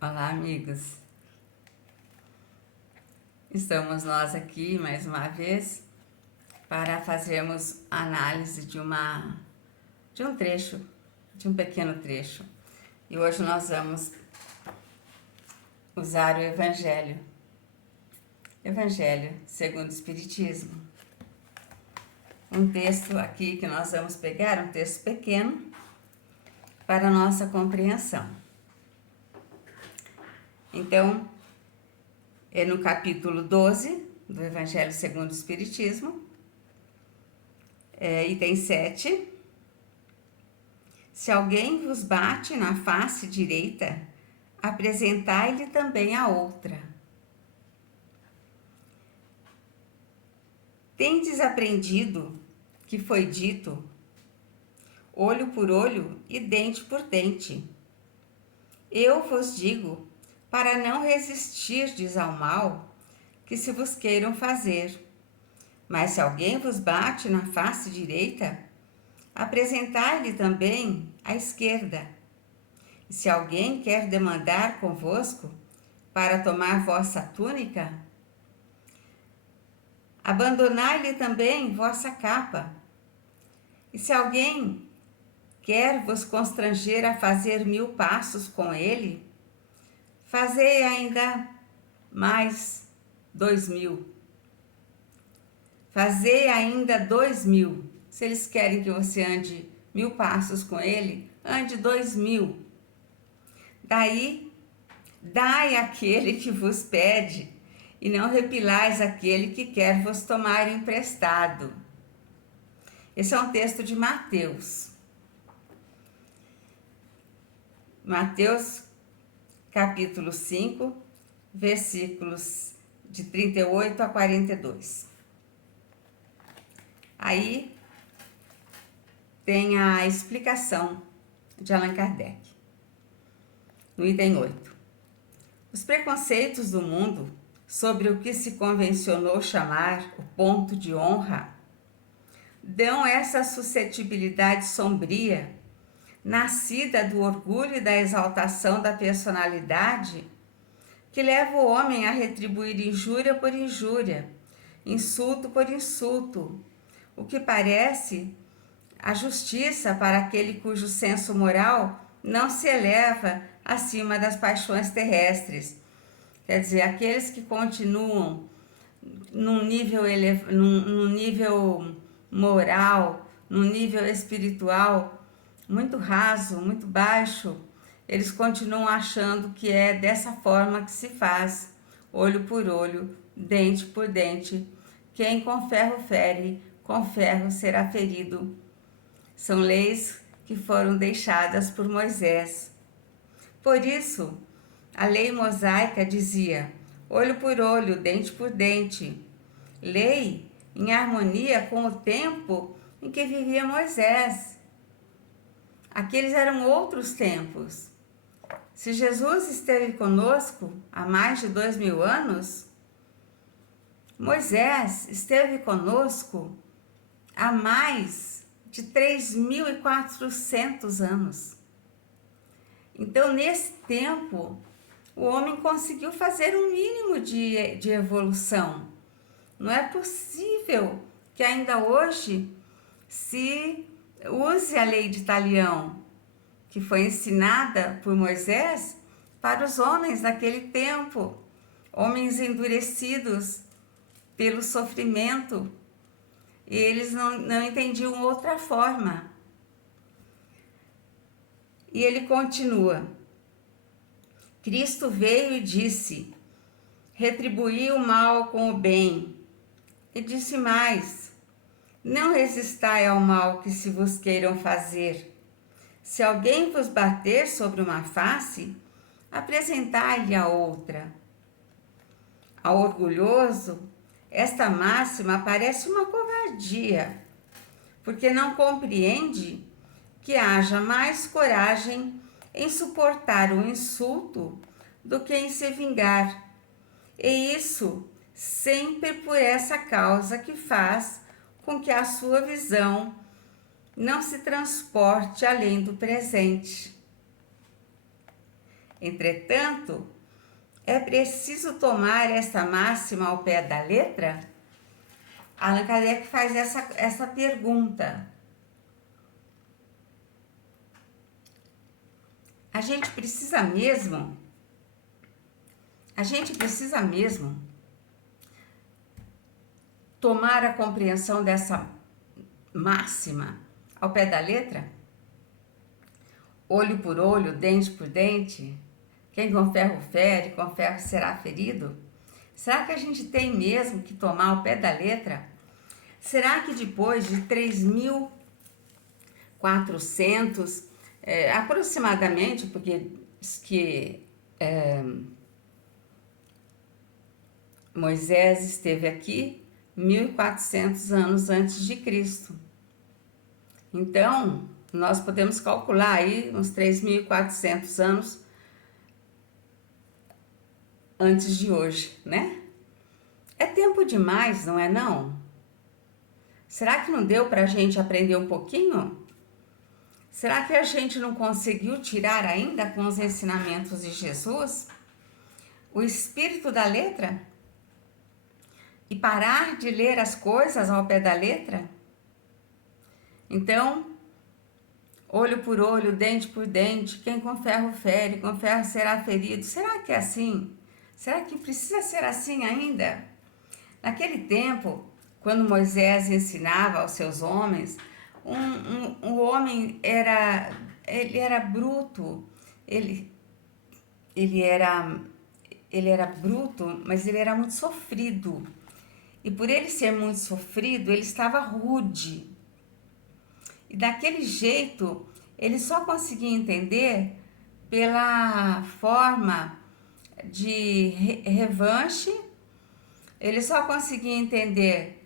Olá, amigos. Estamos nós aqui mais uma vez para fazermos análise de um trecho, de um pequeno trecho. E hoje nós vamos usar o Evangelho segundo o Espiritismo. Um texto aqui que nós vamos pegar, um texto pequeno, para a nossa compreensão. Então, é no capítulo 12 do Evangelho segundo o Espiritismo, item 7. Se alguém vos bate na face direita, apresentai-lhe também a outra. Tendes aprendido que foi dito, olho por olho e dente por dente. Eu vos digo, para não resistirdes ao mal que se vos queiram fazer. Mas se alguém vos bate na face direita, apresentai-lhe também a esquerda. E se alguém quer demandar convosco para tomar vossa túnica, abandonai-lhe também vossa capa. E se alguém quer vos constranger a fazer 1000 passos com ele, fazei ainda mais 2000. Fazei ainda 2000. Se eles querem que você ande 1000 passos com ele, ande 2000. Daí, dai àquele que vos pede, e não repilais aquele que quer vos tomar emprestado. Esse é um texto de Mateus. Mateus, capítulo 5, versículos de 38 a 42. Aí tem a explicação de Allan Kardec. No item 8. Os preconceitos do mundo sobre o que se convencionou chamar o ponto de honra dão essa suscetibilidade sombria, nascida do orgulho e da exaltação da personalidade, que leva o homem a retribuir injúria por injúria, insulto por insulto, o que parece a justiça para aquele cujo senso moral não se eleva acima das paixões terrestres. Quer dizer, aqueles que continuam num nível moral, num nível espiritual muito raso, muito baixo, eles continuam achando que é dessa forma que se faz, olho por olho, dente por dente. Quem com ferro fere, com ferro será ferido. São leis que foram deixadas por Moisés. Por isso, a lei mosaica dizia olho por olho, dente por dente. Lei em harmonia com o tempo em que vivia Moisés. Aqueles eram outros tempos. Se Jesus esteve conosco há mais de 2000 anos, Moisés esteve conosco há mais de 3.400 anos. Então, nesse tempo, o homem conseguiu fazer um mínimo de evolução. Não é possível que ainda hoje se use a lei de Talião, que foi ensinada por Moisés para os homens daquele tempo, homens endurecidos pelo sofrimento, e eles não entendiam outra forma. E ele continua: Cristo veio e disse, retribuí o mal com o bem. E disse mais, não resistai ao mal que se vos queiram fazer. Se alguém vos bater sobre uma face, apresentai-lhe a outra. Ao orgulhoso, esta máxima parece uma covardia, porque não compreende que haja mais coragem em suportar o insulto do que em se vingar. E isso sempre por essa causa que faz com que a sua visão não se transporte além do presente. Entretanto, é preciso tomar esta máxima ao pé da letra? Allan Kardec faz essa pergunta. A gente precisa mesmo tomar a compreensão dessa máxima ao pé da letra? Olho por olho, dente por dente, quem com ferro fere, com ferro será ferido? Será que a gente tem mesmo que tomar ao pé da letra? Será que depois de 3.400, aproximadamente, porque Moisés esteve aqui 1.400 anos antes de Cristo. Então, nós podemos calcular aí uns 3.400 anos antes de hoje, né? É tempo demais, não é não? Será que não deu para a gente aprender um pouquinho? Será que a gente não conseguiu tirar ainda com os ensinamentos de Jesus o espírito da letra? E parar de ler as coisas ao pé da letra? Então, olho por olho, dente por dente, quem com ferro fere, com ferro será ferido. Será que é assim? Será que precisa ser assim ainda? Naquele tempo, quando Moisés ensinava aos seus homens, um homem era bruto, ele era bruto, mas ele era muito sofrido. E por ele ser muito sofrido, ele estava rude. E daquele jeito, ele só conseguia entender pela forma de revanche, ele só conseguia entender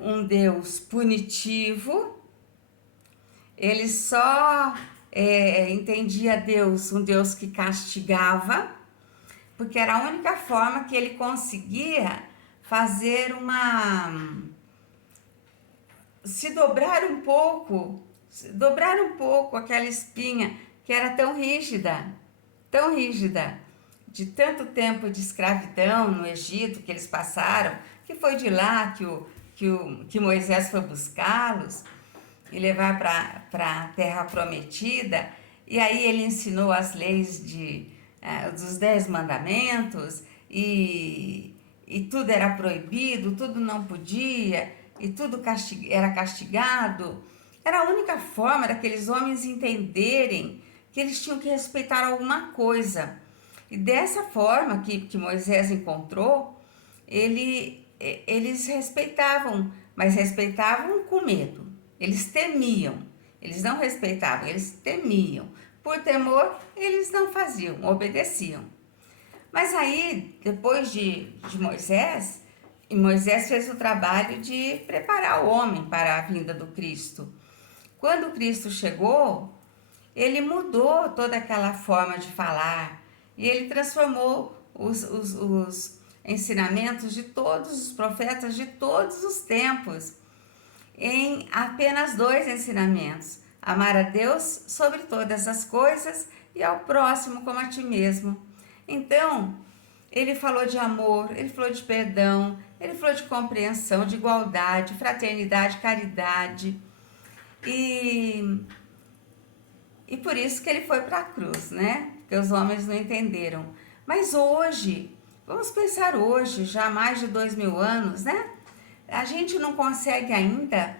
um Deus punitivo, ele só entendia Deus, um Deus que castigava, porque era a única forma que ele conseguia fazer se dobrar um pouco aquela espinha que era tão rígida, de tanto tempo de escravidão no Egito que eles passaram, que foi de lá que Moisés foi buscá-los e levar para a terra prometida, e aí ele ensinou as leis dos 10 mandamentos, e tudo era proibido, tudo não podia, e tudo era castigado. Era a única forma daqueles homens entenderem que eles tinham que respeitar alguma coisa. E dessa forma que Moisés encontrou, eles respeitavam, mas respeitavam com medo. Eles temiam, eles não respeitavam, eles temiam. Por temor, eles não faziam, obedeciam. Mas aí, depois de Moisés, Moisés fez o trabalho de preparar o homem para a vinda do Cristo. Quando Cristo chegou, ele mudou toda aquela forma de falar e ele transformou os ensinamentos de todos os profetas de todos os tempos em apenas 2 ensinamentos: amar a Deus sobre todas as coisas e ao próximo como a ti mesmo. Então, ele falou de amor, ele falou de perdão, ele falou de compreensão, de igualdade, fraternidade, caridade. E por isso que ele foi para a cruz, né? Porque os homens não entenderam. Mas hoje, vamos pensar hoje, já há mais de 2.000 anos, né? A gente não consegue ainda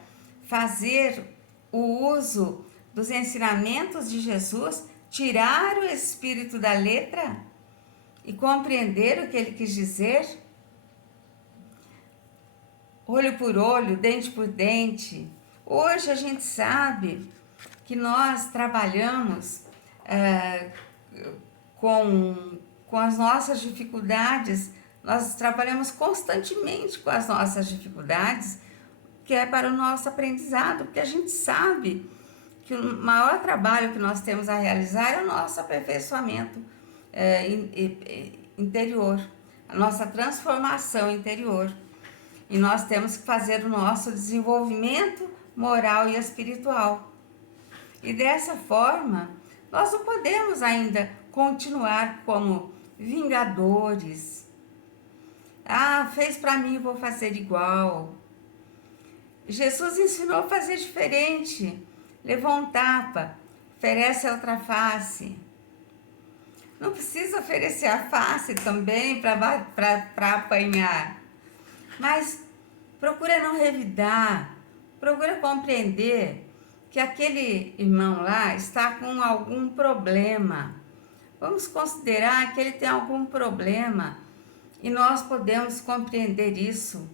fazer o uso dos ensinamentos de Jesus, tirar o espírito da letra e compreender o que ele quis dizer? Olho por olho, dente por dente. Hoje a gente sabe que nós trabalhamos com as nossas dificuldades, nós trabalhamos constantemente com as nossas dificuldades, que é para o nosso aprendizado, porque a gente sabe que o maior trabalho que nós temos a realizar é o nosso aperfeiçoamento interior, a nossa transformação interior. E nós temos que fazer o nosso desenvolvimento moral e espiritual. E dessa forma, nós não podemos ainda continuar como vingadores. Ah, fez para mim, vou fazer igual. Jesus ensinou a fazer diferente. Levou um tapa, oferece a outra face. Não precisa oferecer a face também para apanhar. Mas procura não revidar, procura compreender que aquele irmão lá está com algum problema. Vamos considerar que ele tem algum problema e nós podemos compreender isso.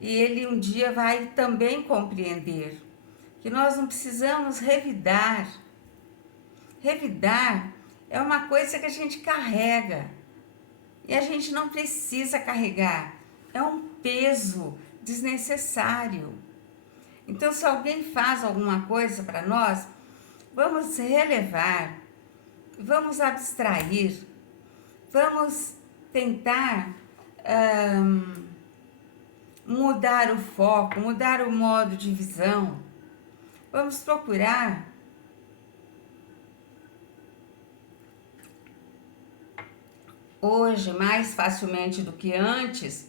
E ele um dia vai também compreender que nós não precisamos revidar. Revidar é uma coisa que a gente carrega e a gente não precisa carregar. É um peso desnecessário. Então, se alguém faz alguma coisa para nós, vamos relevar, vamos abstrair, vamos tentar mudar o foco, mudar o modo de visão. Vamos procurar hoje, mais facilmente do que antes,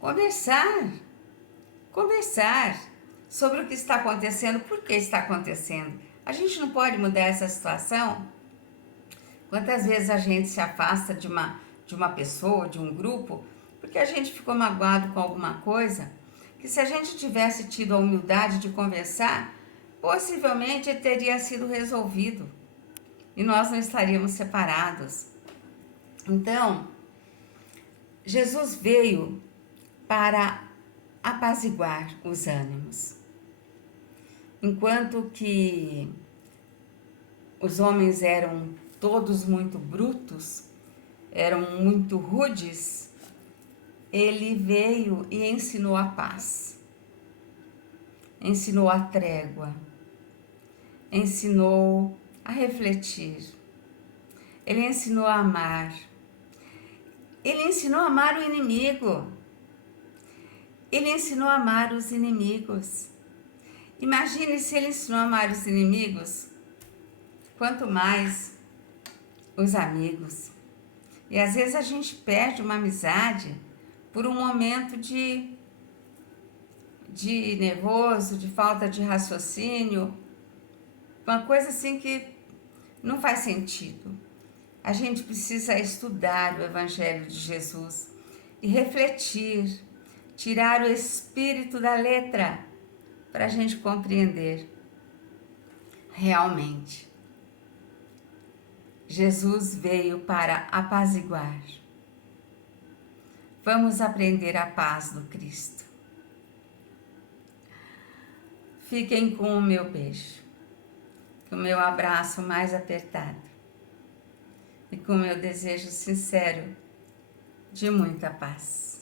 conversar sobre o que está acontecendo, por que está acontecendo. A gente não pode mudar essa situação? Quantas vezes a gente se afasta de uma pessoa, de um grupo, porque a gente ficou magoado com alguma coisa, que se a gente tivesse tido a humildade de conversar, possivelmente teria sido resolvido e nós não estaríamos separados. Então, Jesus veio para apaziguar os ânimos. Enquanto que os homens eram todos muito brutos, eram muito rudes, ele veio e ensinou a paz, ensinou a trégua, ensinou a refletir, ele ensinou a amar, ele ensinou a amar o inimigo, ele ensinou a amar os inimigos. Imagine se ele ensinou a amar os inimigos, quanto mais os amigos. E às vezes a gente perde uma amizade por um momento de nervoso, de falta de raciocínio, uma coisa assim que não faz sentido. A gente precisa estudar o Evangelho de Jesus e refletir, tirar o espírito da letra para a gente compreender realmente. Jesus veio para apaziguar. Vamos aprender a paz do Cristo. Fiquem com o meu beijo, com o meu abraço mais apertado e com o meu desejo sincero de muita paz.